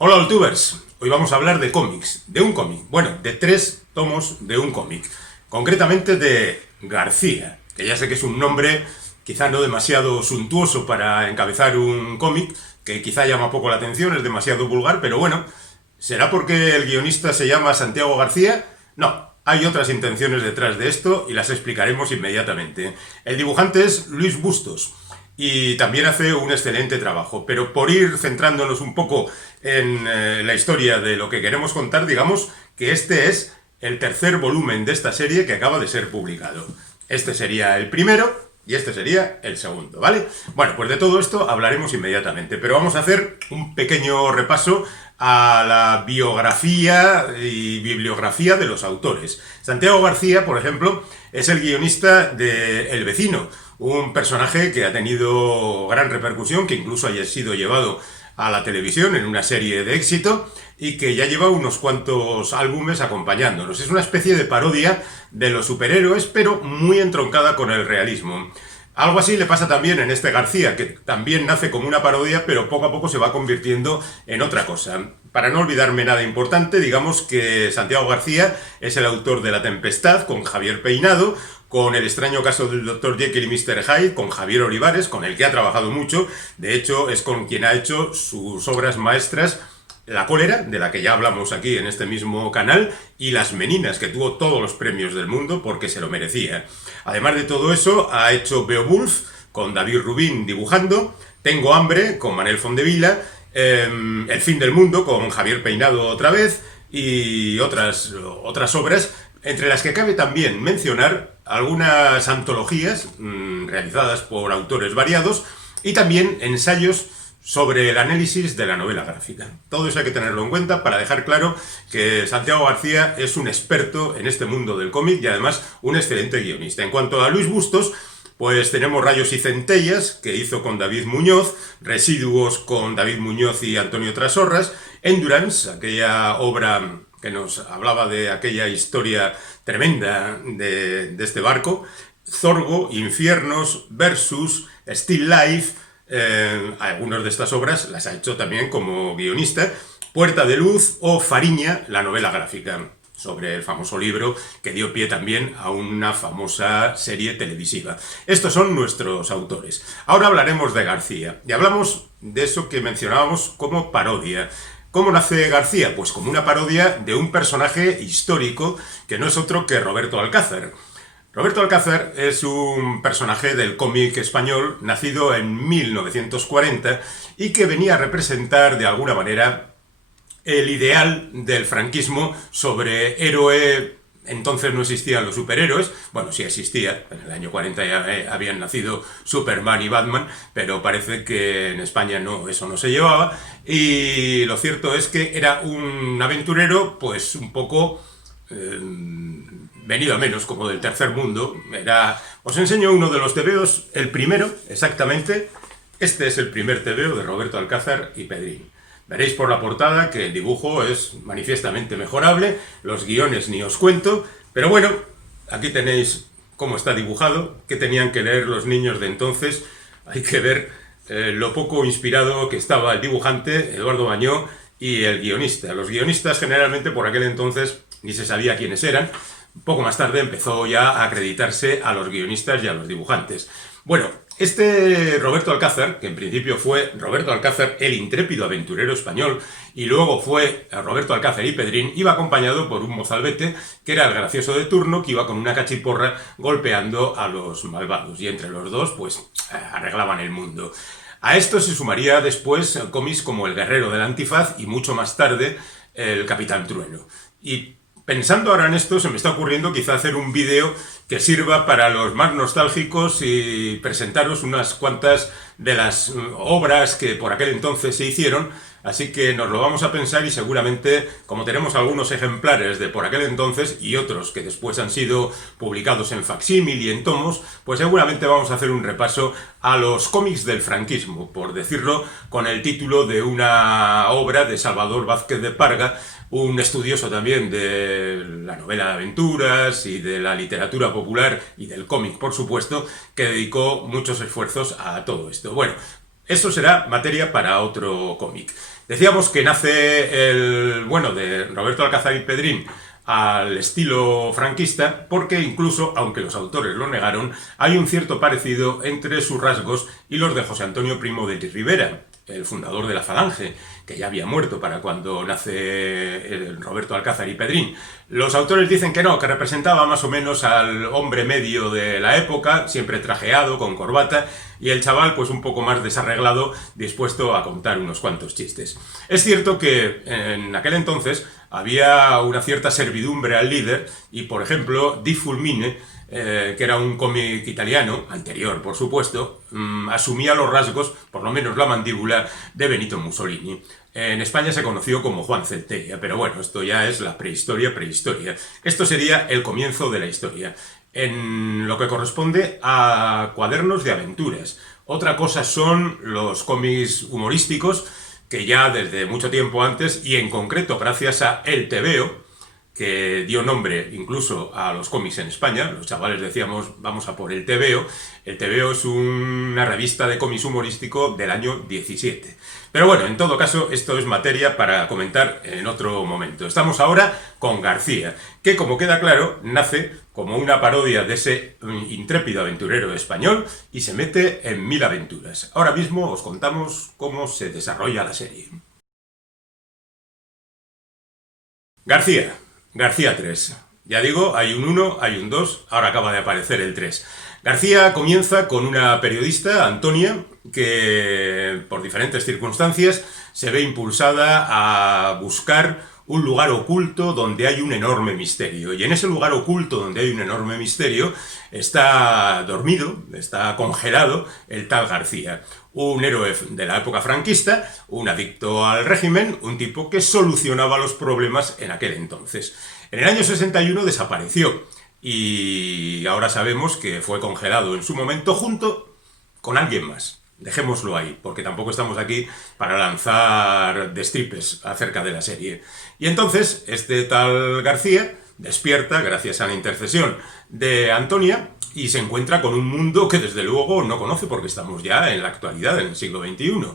Hola, Altubers. Hoy vamos a hablar de cómics, de un cómic, bueno, de 3 tomos de un cómic, concretamente de García, que ya sé que es un nombre quizá no demasiado suntuoso para encabezar un cómic, que quizá llama poco la atención, es demasiado vulgar, pero bueno, ¿será porque el guionista se llama Santiago García? No, hay otras intenciones detrás de esto y las explicaremos inmediatamente. El dibujante es Luis Bustos y también hace un excelente trabajo, pero por ir centrándonos un poco en la historia de lo que queremos contar, digamos que este es el tercer volumen de esta serie que acaba de ser publicado. Este sería el primero y este sería el segundo, ¿vale? Bueno, pues de todo esto hablaremos inmediatamente, pero vamos a hacer un pequeño repaso a la biografía y bibliografía de los autores. Santiago García, por ejemplo, es el guionista de El Vecino, un personaje que ha tenido gran repercusión, que incluso haya sido llevado a la televisión en una serie de éxito y que ya lleva unos cuantos álbumes acompañándonos. Es una especie de parodia de los superhéroes, pero muy entroncada con el realismo. Algo así le pasa también en este García, que también nace como una parodia, pero poco a poco se va convirtiendo en otra cosa. Para no olvidarme nada importante, digamos que Santiago García es el autor de La Tempestad, con Javier Peinado, con El extraño caso del Dr. Jekyll y Mr. Hyde, con Javier Olivares, con el que ha trabajado mucho. De hecho, es con quien ha hecho sus obras maestras La cólera, de la que ya hablamos aquí en este mismo canal, y Las meninas, que tuvo todos los premios del mundo porque se lo merecía. Además de todo eso, ha hecho Beowulf, con David Rubin dibujando, Tengo hambre, con Manel Fondevila, El fin del mundo, con Javier Peinado otra vez, y otras obras, entre las que cabe también mencionar algunas antologías realizadas por autores variados, y también ensayos sobre el análisis de la novela gráfica. Todo eso hay que tenerlo en cuenta para dejar claro que Santiago García es un experto en este mundo del cómic y además un excelente guionista. En cuanto a Luis Bustos, pues tenemos Rayos y centellas, que hizo con David Muñoz, Residuos con David Muñoz y Antonio Trasorras, Endurance, aquella obra que nos hablaba de aquella historia tremenda de este barco, Zorgo, Infiernos, Versus, Still Life. Algunas de estas obras las ha hecho también como guionista, Puerta de Luz o Fariña, la novela gráfica, sobre el famoso libro que dio pie también a una famosa serie televisiva. Estos son nuestros autores. Ahora hablaremos de García y hablamos de eso que mencionábamos como parodia. ¿Cómo nace García? Pues como una parodia de un personaje histórico que no es otro que Roberto Alcázar. Roberto Alcázar es un personaje del cómic español nacido en 1940 y que venía a representar de alguna manera el ideal del franquismo sobre héroe. Entonces no existían los superhéroes, bueno, sí existía, en el año 40 ya habían nacido Superman y Batman, pero parece que en España eso no se llevaba, y lo cierto es que era un aventurero pues un poco venido a menos, como del tercer mundo. Os enseño uno de los tebeos, el primero, exactamente. Este es el primer tebeo de Roberto Alcázar y Pedrín. Veréis por la portada que el dibujo es manifiestamente mejorable, los guiones ni os cuento, pero bueno, aquí tenéis cómo está dibujado, qué tenían que leer los niños de entonces. Hay que ver lo poco inspirado que estaba el dibujante, Eduardo Bañó, y el guionista. Los guionistas generalmente por aquel entonces ni se sabía quiénes eran. Poco más tarde empezó ya a acreditarse a los guionistas y a los dibujantes. Bueno, este Roberto Alcázar, que en principio fue Roberto Alcázar el intrépido aventurero español, y luego fue Roberto Alcázar y Pedrín, iba acompañado por un mozalbete, que era el gracioso de turno, que iba con una cachiporra golpeando a los malvados, y entre los dos, pues, arreglaban el mundo. A esto se sumaría después cómics como El guerrero del antifaz y mucho más tarde El Capitán Trueno. Y pensando ahora en esto, se me está ocurriendo quizá hacer un vídeo que sirva para los más nostálgicos y presentaros unas cuantas de las obras que por aquel entonces se hicieron. Así que nos lo vamos a pensar y seguramente, como tenemos algunos ejemplares de por aquel entonces y otros que después han sido publicados en facsímil y en tomos, pues seguramente vamos a hacer un repaso a los cómics del franquismo, por decirlo con el título de una obra de Salvador Vázquez de Parga, un estudioso también de la novela de aventuras y de la literatura popular y del cómic, por supuesto, que dedicó muchos esfuerzos a todo esto. Bueno, eso será materia para otro cómic. Decíamos que nace el bueno de Roberto Alcázar y Pedrín al estilo franquista, porque incluso, aunque los autores lo negaron, hay un cierto parecido entre sus rasgos y los de José Antonio Primo de Rivera, el fundador de la Falange, que ya había muerto para cuando nace Roberto Alcázar y Pedrín. Los autores dicen que no, que representaba más o menos al hombre medio de la época, siempre trajeado, con corbata, y el chaval pues un poco más desarreglado, dispuesto a contar unos cuantos chistes. Es cierto que en aquel entonces había una cierta servidumbre al líder, y por ejemplo, Di Fulmine, que era un cómic italiano, anterior por supuesto, asumía los rasgos, por lo menos la mandíbula, de Benito Mussolini. En España se conoció como Juan Centella, pero bueno, esto ya es la prehistoria. Esto sería el comienzo de la historia, en lo que corresponde a cuadernos de aventuras. Otra cosa son los cómics humorísticos, que ya desde mucho tiempo antes, y en concreto gracias a El Tebeo, que dio nombre incluso a los cómics en España. Los chavales decíamos, vamos a por El Tebeo. El Tebeo es una revista de cómics humorístico del año 17. Pero bueno, en todo caso, esto es materia para comentar en otro momento. Estamos ahora con García, que como queda claro, nace como una parodia de ese intrépido aventurero español y se mete en 1000 aventuras. Ahora mismo os contamos cómo se desarrolla la serie. García 3. Ya digo, hay un 1, hay un 2, ahora acaba de aparecer el 3. García comienza con una periodista, Antonia, que por diferentes circunstancias se ve impulsada a buscar un lugar oculto donde hay un enorme misterio. Y en ese lugar oculto donde hay un enorme misterio está dormido, está congelado el tal García. Un héroe de la época franquista, un adicto al régimen, un tipo que solucionaba los problemas en aquel entonces. En el año 61 desapareció y ahora sabemos que fue congelado en su momento junto con alguien más. Dejémoslo ahí, porque tampoco estamos aquí para lanzar destripes acerca de la serie. Y entonces, este tal García despierta gracias a la intercesión de Antonia y se encuentra con un mundo que desde luego no conoce, porque estamos ya en la actualidad, en el siglo XXI.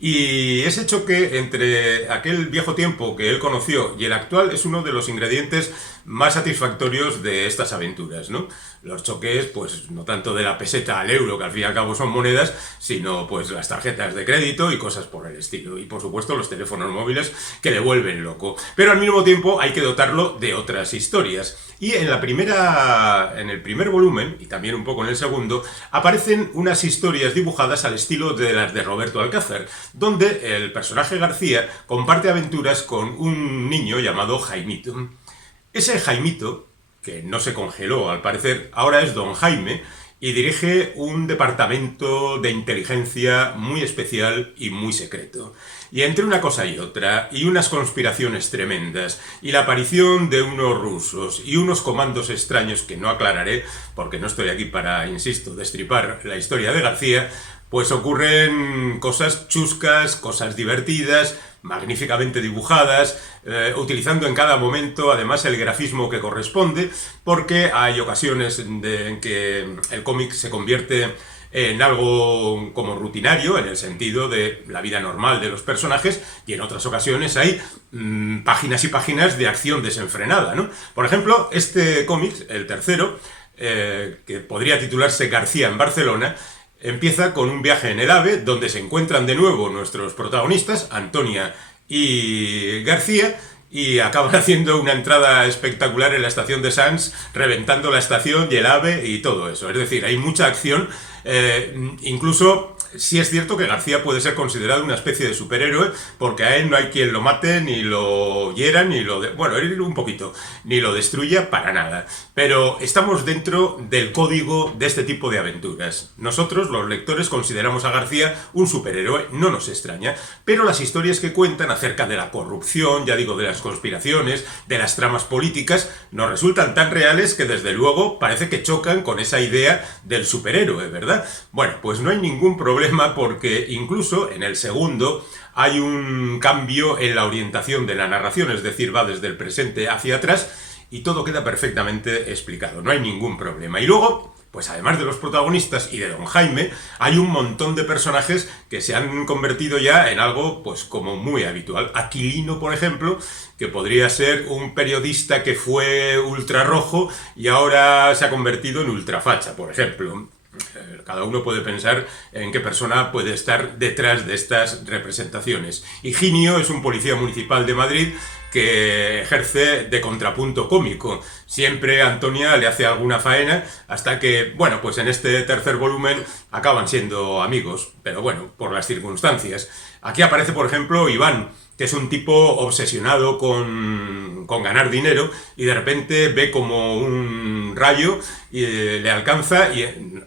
Y ese choque entre aquel viejo tiempo que él conoció y el actual es uno de los ingredientes más satisfactorios de estas aventuras, ¿no? Los choques, pues no tanto de la peseta al euro, que al fin y al cabo son monedas, sino pues las tarjetas de crédito y cosas por el estilo. Y por supuesto los teléfonos móviles que le vuelven loco. Pero al mismo tiempo hay que dotarlo de otras historias. Y en el primer volumen, y también un poco en el segundo, aparecen unas historias dibujadas al estilo de las de Roberto Alcázar, donde el personaje García comparte aventuras con un niño llamado Jaimito. Ese Jaimito, que no se congeló al parecer, ahora es Don Jaime y dirige un departamento de inteligencia muy especial y muy secreto. Y entre una cosa y otra, y unas conspiraciones tremendas, y la aparición de unos rusos, y unos comandos extraños que no aclararé, porque no estoy aquí para, insisto, destripar la historia de García, pues ocurren cosas chuscas, cosas divertidas, magníficamente dibujadas, utilizando en cada momento además el grafismo que corresponde, porque hay ocasiones en que el cómic se convierte en algo como rutinario, en el sentido de la vida normal de los personajes, y en otras ocasiones hay páginas y páginas de acción desenfrenada, ¿no? Por ejemplo, este cómic, el tercero, que podría titularse García en Barcelona, empieza con un viaje en el AVE, donde se encuentran de nuevo nuestros protagonistas, Antonia y García, y acaban haciendo una entrada espectacular en la estación de Sants, reventando la estación y el AVE y todo eso. Es decir, hay mucha acción, incluso sí es cierto que García puede ser considerado una especie de superhéroe, porque a él no hay quien lo mate, ni lo hiera, ni lo... bueno, él un poquito, ni lo destruya para nada. Pero estamos dentro del código de este tipo de aventuras. Nosotros, los lectores, consideramos a García un superhéroe, no nos extraña, pero las historias que cuentan acerca de la corrupción, ya digo, de las conspiraciones, de las tramas políticas, nos resultan tan reales que desde luego parece que chocan con esa idea del superhéroe, ¿verdad? Bueno, pues no hay ningún problema, porque incluso en el segundo hay un cambio en la orientación de la narración, es decir, va desde el presente hacia atrás y todo queda perfectamente explicado, no hay ningún problema. Y luego pues además de los protagonistas y de Don Jaime, hay un montón de personajes que se han convertido ya en algo pues como muy habitual. Aquilino, por ejemplo, que podría ser un periodista que fue ultrarrojo y ahora se ha convertido en ultrafacha, por ejemplo. Cada uno puede pensar en qué persona puede estar detrás de estas representaciones. Higinio es un policía municipal de Madrid que ejerce de contrapunto cómico. Siempre Antonia le hace alguna faena hasta que, bueno, pues en este tercer volumen acaban siendo amigos, pero bueno, por las circunstancias. Aquí aparece, por ejemplo, Iván, que es un tipo obsesionado con ganar dinero y de repente ve como un rayo y le alcanza, y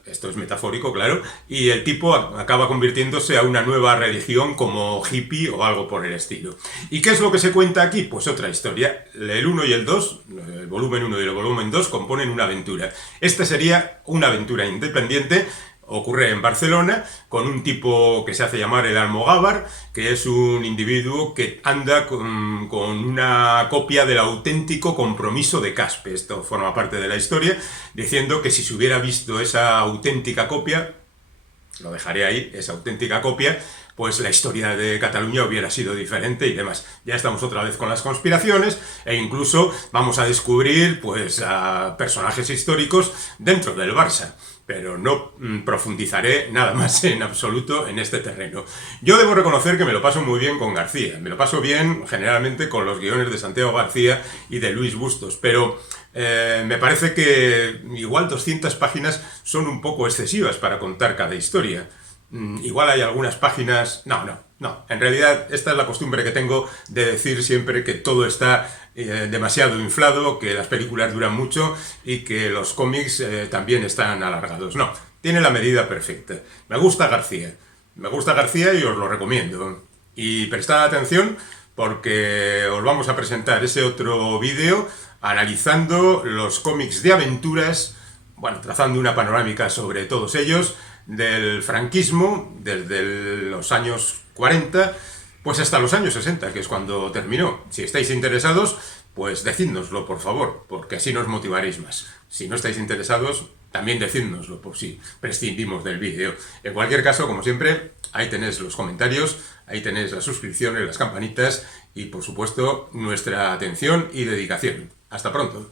esto es metafórico, claro, y el tipo acaba convirtiéndose a una nueva religión como hippie o algo por el estilo. ¿Y qué es lo que se cuenta aquí? Pues otra historia. El 1 y el 2, el volumen 1 y el volumen 2, componen una aventura. Esta sería una aventura independiente. Ocurre en Barcelona con un tipo que se hace llamar el Almogávar, que es un individuo que anda con una copia del auténtico compromiso de Caspe. Esto forma parte de la historia, diciendo que si se hubiera visto esa auténtica copia, lo dejaré ahí, esa auténtica copia, pues la historia de Cataluña hubiera sido diferente y demás. Ya estamos otra vez con las conspiraciones e incluso vamos a descubrir pues a personajes históricos dentro del Barça. Pero no profundizaré nada más en absoluto en este terreno. Yo debo reconocer que me lo paso muy bien con García. Me lo paso bien generalmente con los guiones de Santiago García y de Luis Bustos, pero me parece que igual 200 páginas son un poco excesivas para contar cada historia. Igual hay algunas páginas... No. En realidad esta es la costumbre que tengo de decir siempre que todo está demasiado inflado, que las películas duran mucho y que los cómics también están alargados. No, tiene la medida perfecta. Me gusta García y os lo recomiendo. Y prestad atención porque os vamos a presentar ese otro vídeo analizando los cómics de aventuras, bueno, trazando una panorámica sobre todos ellos, del franquismo, desde los años 40, pues hasta los años 60, que es cuando terminó. Si estáis interesados, pues decídnoslo, por favor, porque así nos motivaréis más. Si no estáis interesados, también decídnoslo, por si prescindimos del vídeo. En cualquier caso, como siempre, ahí tenéis los comentarios, ahí tenéis las suscripciones, las campanitas y, por supuesto, nuestra atención y dedicación. Hasta pronto.